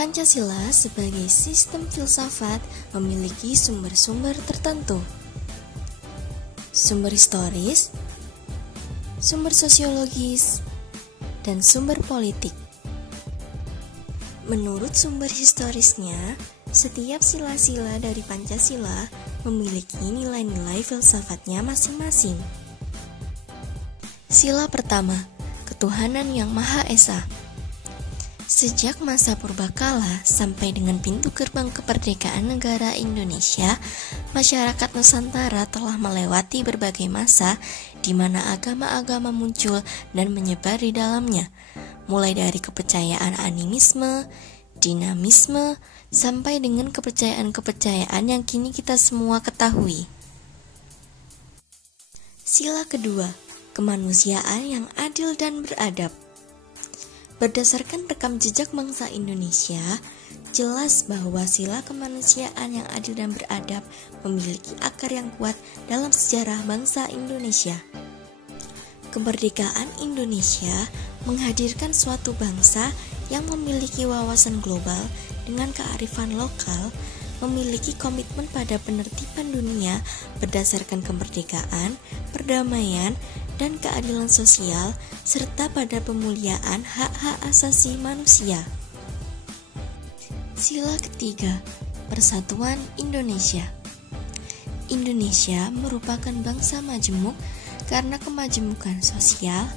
Pancasila sebagai sistem filsafat memiliki sumber-sumber tertentu. Sumber historis, sumber sosiologis, dan sumber politik. Menurut sumber historisnya, setiap sila-sila dari Pancasila memiliki nilai-nilai filsafatnya masing-masing. Sila pertama, ketuhanan yang Maha Esa. Sejak masa purbakala sampai dengan pintu gerbang kemerdekaan negara Indonesia, masyarakat Nusantara telah melewati berbagai masa di mana agama-agama muncul dan menyebar di dalamnya, mulai dari kepercayaan animisme, dinamisme, sampai dengan kepercayaan-kepercayaan yang kini kita semua ketahui. Sila kedua, kemanusiaan yang adil dan beradab. Berdasarkan rekam jejak bangsa Indonesia, jelas bahwa sila kemanusiaan yang adil dan beradab memiliki akar yang kuat dalam sejarah bangsa Indonesia. Kemerdekaan Indonesia menghadirkan suatu bangsa yang memiliki wawasan global dengan kearifan lokal, memiliki komitmen pada penertiban dunia berdasarkan kemerdekaan, perdamaian, dan keadilan sosial, serta pada pemuliaan hak-hak asasi manusia. Sila ketiga, Persatuan Indonesia. Indonesia merupakan bangsa majemuk karena kemajemukan sosial,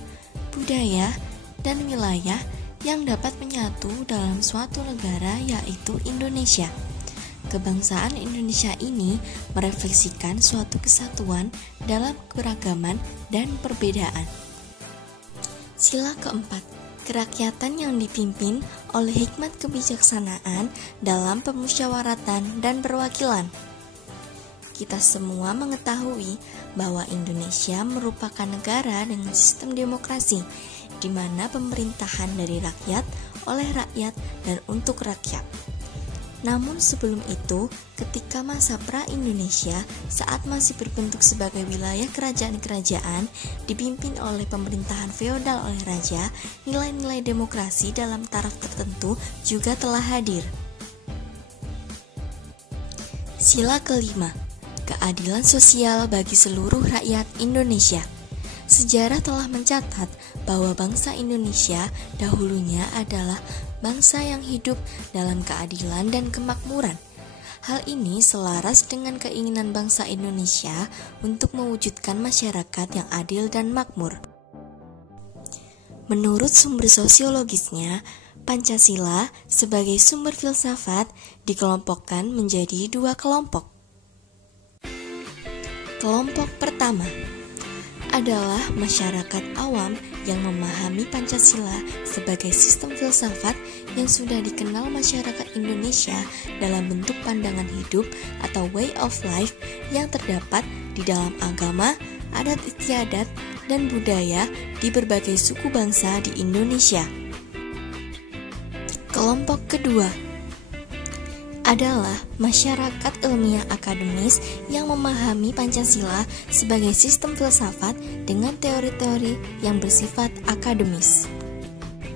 budaya, dan wilayah yang dapat menyatu dalam suatu negara, yaitu Indonesia. Kebangsaan Indonesia ini merefleksikan suatu kesatuan dalam keberagaman dan perbedaan. Sila keempat, kerakyatan yang dipimpin oleh hikmat kebijaksanaan dalam pemusyawaratan dan perwakilan. Kita semua mengetahui bahwa Indonesia merupakan negara dengan sistem demokrasi, di mana pemerintahan dari rakyat, oleh rakyat, dan untuk rakyat. Namun sebelum itu, ketika masa pra-Indonesia, saat masih berbentuk sebagai wilayah kerajaan-kerajaan dipimpin oleh pemerintahan feodal oleh raja, nilai-nilai demokrasi dalam taraf tertentu juga telah hadir. Sila kelima, keadilan sosial bagi seluruh rakyat Indonesia. Sejarah telah mencatat bahwa bangsa Indonesia dahulunya adalah bangsa yang hidup dalam keadilan dan kemakmuran. Hal ini selaras dengan keinginan bangsa Indonesia untuk mewujudkan masyarakat yang adil dan makmur. Menurut sumber sosiologisnya, Pancasila sebagai sumber filsafat dikelompokkan menjadi dua kelompok. Kelompok pertama adalah masyarakat awam yang memahami Pancasila sebagai sistem filsafat yang sudah dikenal masyarakat Indonesia dalam bentuk pandangan hidup atau way of life yang terdapat di dalam agama, adat istiadat, dan budaya di berbagai suku bangsa di Indonesia. Kelompok kedua adalah masyarakat ilmiah akademis yang memahami Pancasila sebagai sistem filsafat dengan teori-teori yang bersifat akademis.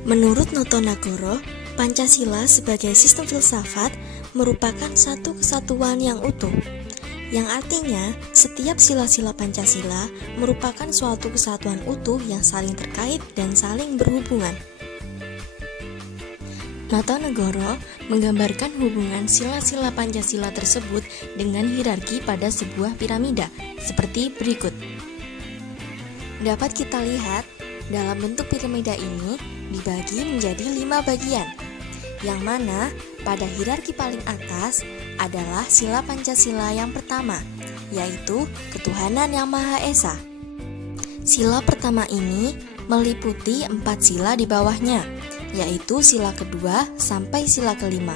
Menurut Noto Nagoro, Pancasila sebagai sistem filsafat merupakan satu kesatuan yang utuh, yang artinya setiap sila-sila Pancasila merupakan suatu kesatuan utuh yang saling terkait dan saling berhubungan. Noto Nagoro menggambarkan hubungan sila-sila Pancasila tersebut dengan hierarki pada sebuah piramida seperti berikut. Dapat kita lihat, dalam bentuk piramida ini dibagi menjadi 5 bagian, yang mana pada hierarki paling atas adalah sila Pancasila yang pertama, yaitu ketuhanan yang Maha Esa. Sila pertama ini meliputi 4 sila di bawahnya, yaitu sila kedua sampai sila kelima.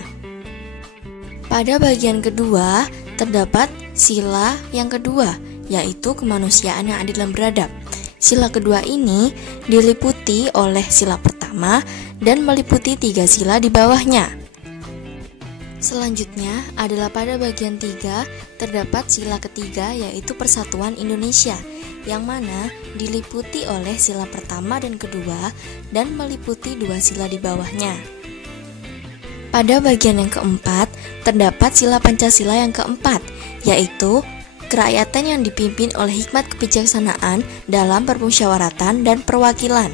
Pada bagian kedua terdapat sila yang kedua, yaitu kemanusiaan yang adil dan beradab. Sila kedua ini diliputi oleh sila pertama dan meliputi 3 sila di bawahnya. Selanjutnya adalah pada bagian 3 terdapat sila ketiga, yaitu Persatuan Indonesia, yang mana diliputi oleh sila pertama dan kedua dan meliputi 2 sila di bawahnya. Pada bagian yang keempat, terdapat sila Pancasila yang keempat, yaitu kerakyatan yang dipimpin oleh hikmat kebijaksanaan dalam permusyawaratan dan perwakilan.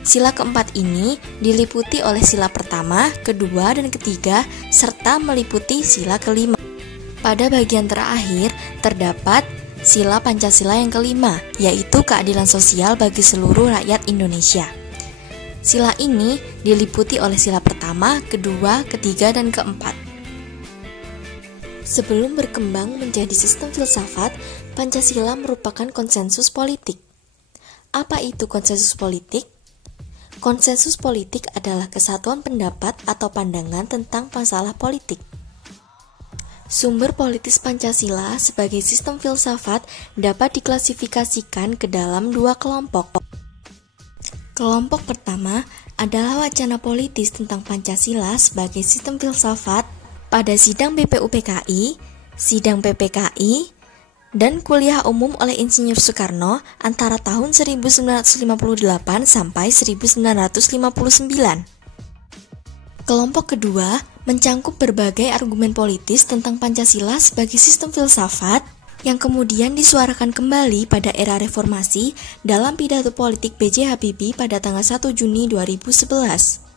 Sila keempat ini diliputi oleh sila pertama, kedua, dan ketiga, serta meliputi sila kelima. Pada bagian terakhir, terdapat sila Pancasila yang kelima, yaitu keadilan sosial bagi seluruh rakyat Indonesia. Sila ini diliputi oleh sila pertama, kedua, ketiga, dan keempat. Sebelum berkembang menjadi sistem filsafat, Pancasila merupakan konsensus politik. Apa itu konsensus politik? Konsensus politik adalah kesatuan pendapat atau pandangan tentang masalah politik. Sumber politis Pancasila sebagai sistem filsafat dapat diklasifikasikan ke dalam dua kelompok. Kelompok pertama adalah wacana politis tentang Pancasila sebagai sistem filsafat pada sidang BPUPKI, sidang PPKI, dan kuliah umum oleh Insinyur Soekarno antara tahun 1958 sampai 1959. Kelompok kedua mencangkup berbagai argumen politis tentang Pancasila sebagai sistem filsafat yang kemudian disuarakan kembali pada era reformasi dalam pidato politik B.J. Habibie pada tanggal 1 Juni 2011.